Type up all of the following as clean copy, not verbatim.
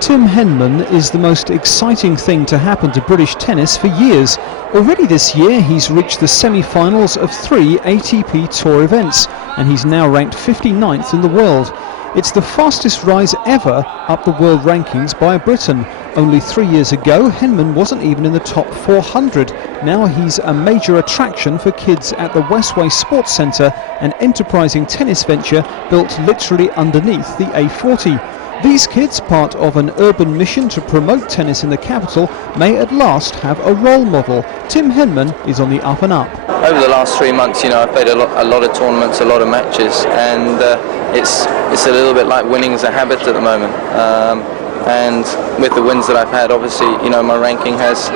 Tim Henman is the most exciting thing to happen to British tennis for years. Already this year he's reached the semi-finals of 3 ATP Tour events, and he's now ranked 59th in the world. It's the fastest rise ever up the world rankings by a Briton. Only 3 years ago, Henman wasn't even in the top 400. Now he's a major attraction for kids at the Westway Sports Centre, an enterprising tennis venture built literally underneath the A40. These kids, part of an urban mission to promote tennis in the capital, may at last have a role model. Tim Henman is on the up and up. Over the last 3 months, I've played a lot of tournaments, a lot of matches, and it's a little bit like winning is a habit at the moment. And with the wins that I've had, obviously, my ranking has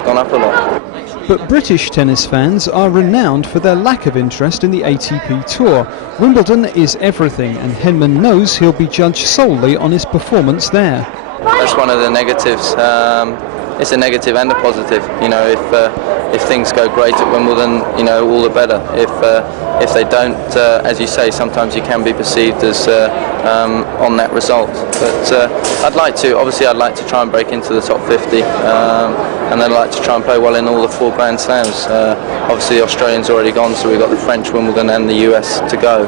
gone up a lot. But British tennis fans are renowned for their lack of interest in the ATP Tour. Wimbledon is everything, and Henman knows he'll be judged solely on his performance there. That's one of the negatives. It's a negative and a positive. If things go great at Wimbledon, all the better. If they don't, as you say, sometimes you can be perceived as on that result. But I'd like to try and break into the top 50, and then I'd like to try and play well in all the 4 Grand Slams. Obviously, the Australian's already gone, so we've got the French Wimbledon and the US to go.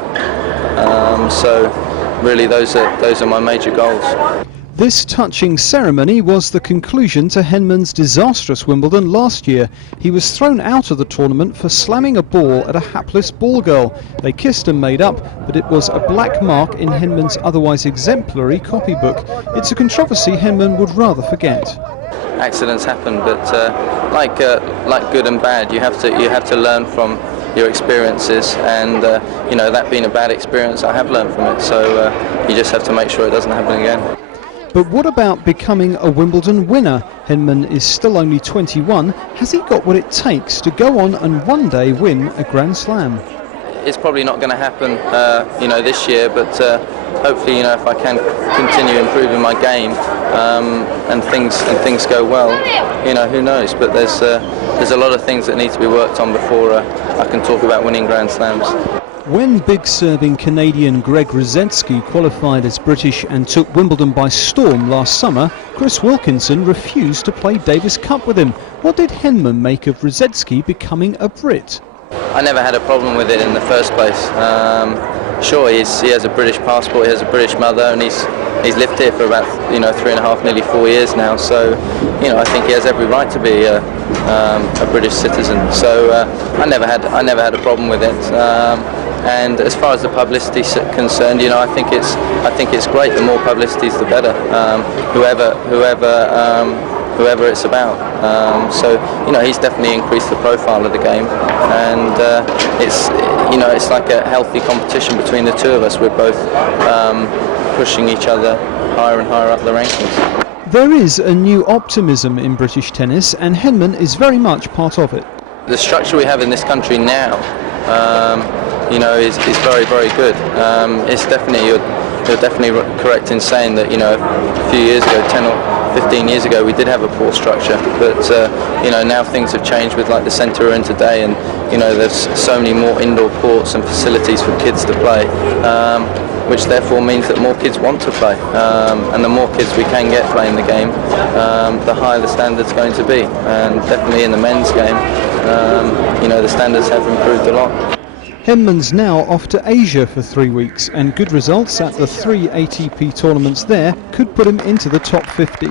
So really, those are my major goals. This touching ceremony was the conclusion to Henman's disastrous Wimbledon last year. He was thrown out of the tournament for slamming a ball at a hapless ball girl. They kissed and made up, but it was a black mark in Henman's otherwise exemplary copybook. It's a controversy Henman would rather forget. Accidents happen, but like good and bad, you have to learn from your experiences, and that being a bad experience, I have learned from it. So you just have to make sure it doesn't happen again. But what about becoming a Wimbledon winner? Henman is still only 21. Has he got what it takes to go on and one day win a Grand Slam? It's probably not going to happen, this year. But hopefully, if I can continue improving my game and things go well, who knows? But there's a lot of things that need to be worked on before I can talk about winning Grand Slams. When big-serving Canadian Greg Rosetsky qualified as British and took Wimbledon by storm last summer, Chris Wilkinson refused to play Davis Cup with him. What did Henman make of Rosetsky becoming a Brit? I never had a problem with it in the first place. Sure, he has a British passport, he has a British mother, and he's lived here for about 3.5, nearly 4 years now. So I think he has every right to be a British citizen. So I never had a problem with it. And as far as the publicity is concerned, I think it's great. The more publicity is the better. Whoever it's about. So he's definitely increased the profile of the game, and it's like a healthy competition between the two of us. We're both pushing each other higher and higher up the rankings. There is a new optimism in British tennis, and Henman is very much part of it. The structure we have in this country now, is very, very good. It's definitely, you're definitely correct in saying that, a few years ago, 10 or 15 years ago, we did have a poor structure, but now things have changed with like the centre we're in today, and there's so many more indoor courts and facilities for kids to play, which therefore means that more kids want to play, and the more kids we can get playing the game, the higher the standard's going to be. And definitely in the men's game, the standards have improved a lot. Henman's now off to Asia for 3 weeks, and good results at the 3 ATP tournaments there could put him into the top 50.